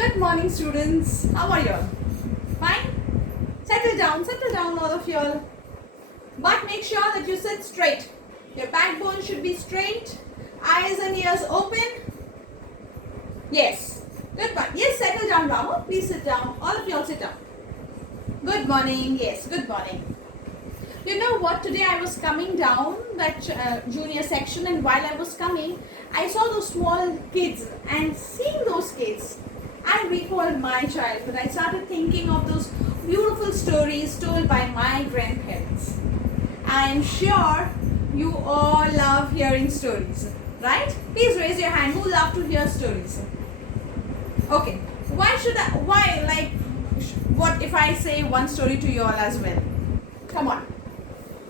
Good morning, students. How are you all? Fine? Settle down, all of you all. But make sure that you sit straight. Your backbone should be straight. Eyes and ears open. Yes. Good morning. Yes, settle down, Ramo. Please sit down. All of you all sit down. Good morning. Yes, good morning. You know what? Today I was coming down that junior section, and while I was coming, I saw those small kids, and seeing those kids, I recalled my childhood. I started thinking of those beautiful stories told by my grandparents. I am sure you all love hearing stories, right? Please raise your hand who love to hear stories. Okay. What if I say one story to you all as well? Come on.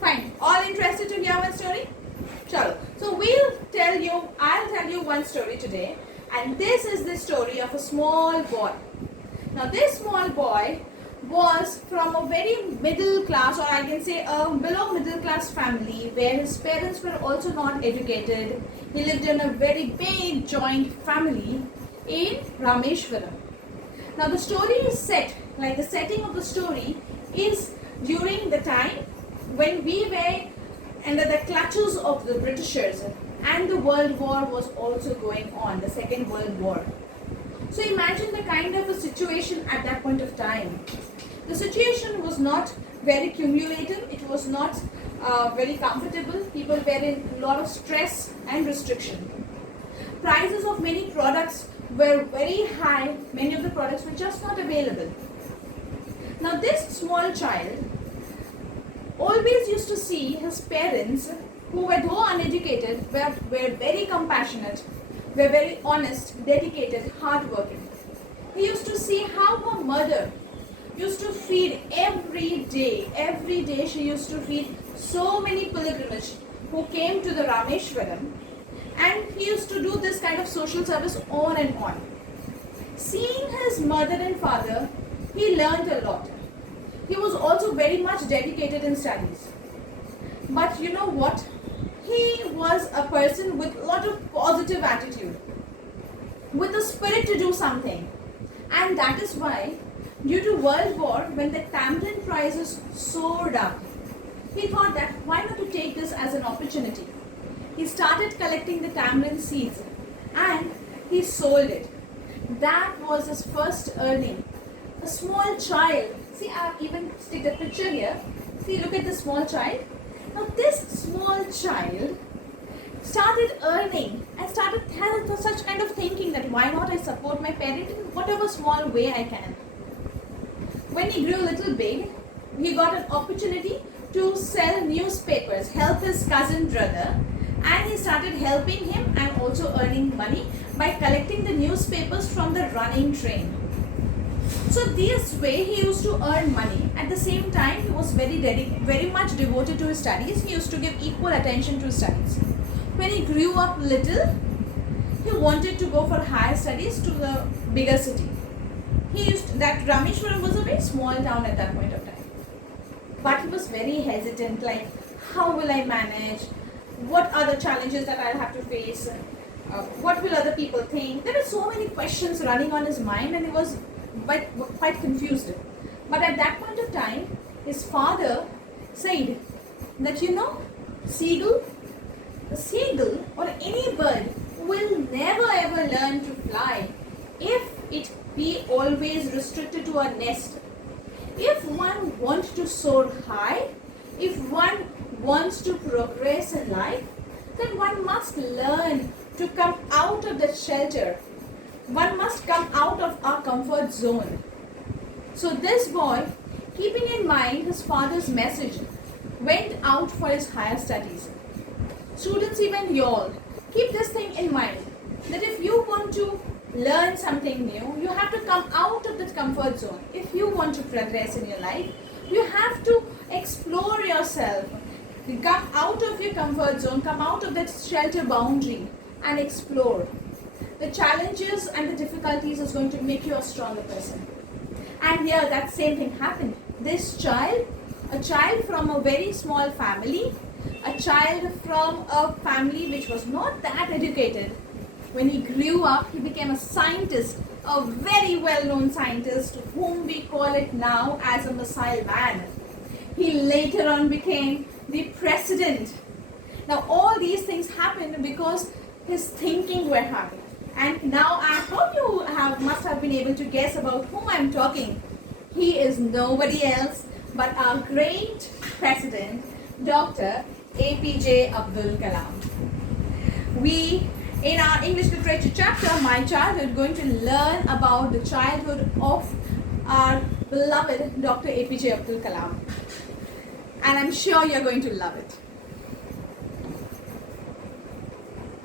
Fine. All interested to hear one story? Chalo. So I'll tell you one story today, and this is the story of a small boy. Now this small boy was from a very middle class, or I can say a below middle class family, where his parents were also not educated. He lived in a very big joint family in Rameshwaram. Now the story is set, like the setting of the story is during the time when we were under the clutches of the Britishers, and the World War was also going on, the Second World War. So imagine the kind of a situation at that point of time. The situation was not very cumulative, it was not very comfortable. People were in a lot of stress and restriction. Prices of many products were very high, many of the products were just not available. Now this small child always used to see his parents, who were though uneducated, were very compassionate, were very honest, dedicated, hardworking. He used to see how her mother used to feed every day. Every day she used to feed so many pilgrims who came to the Rameshwaram, and he used to do this kind of social service on and on. Seeing his mother and father, he learned a lot. He was also very much dedicated in studies. But you know what? He was a person with a lot of positive attitude, with a spirit to do something. And that is why, due to World War, when the tamarind prices soared up, he thought that why not to take this as an opportunity. He started collecting the tamarind seeds and he sold it. That was his first earning. A small child. See, I've even stick the picture here. See, look at the small child. Now this small child started earning and started having such kind of thinking that why not I support my parent in whatever small way I can. When he grew a little big, he got an opportunity to sell newspapers, help his cousin brother, and he started helping him and also earning money by collecting the newspapers from the running train. So this way he used to earn money. At the same time, he was very much devoted to his studies. He used to give equal attention to his studies. When he grew up little, he wanted to go for higher studies to the bigger city. That Rameshwaram was a very small town at that point of time. But he was very hesitant, like how will I manage? What are the challenges that I'll have to face? What will other people think? There were so many questions running on his mind, and he was quite confused. But at that point of time, his father said that a seagull or any bird will never ever learn to fly if it be always restricted to a nest. If one wants to soar high, if one wants to progress in life, then one must learn to come out of the shelter. One must come out of our comfort zone. So this boy, keeping in mind his father's message, went out for his higher studies. Students, even you all, keep this thing in mind, that if you want to learn something new, you have to come out of that comfort zone. If you want to progress in your life, you have to explore yourself. Come out of your comfort zone, come out of that shelter boundary and explore. The challenges and the difficulties is going to make you a stronger person. And here that same thing happened. This child, a child from a very small family, a child from a family which was not that educated, When he grew up, he became a scientist, a very well-known scientist whom we call it now as a missile man. He later on became the president. Now all these things happened because his thinking were happening. And now I hope you must have been able to guess about whom I'm talking. He is nobody else but our great president, Dr. APJ Abdul Kalam. We, in our English literature chapter, My Childhood, going to learn about the childhood of our beloved Dr. APJ Abdul Kalam. And I'm sure you're going to love it.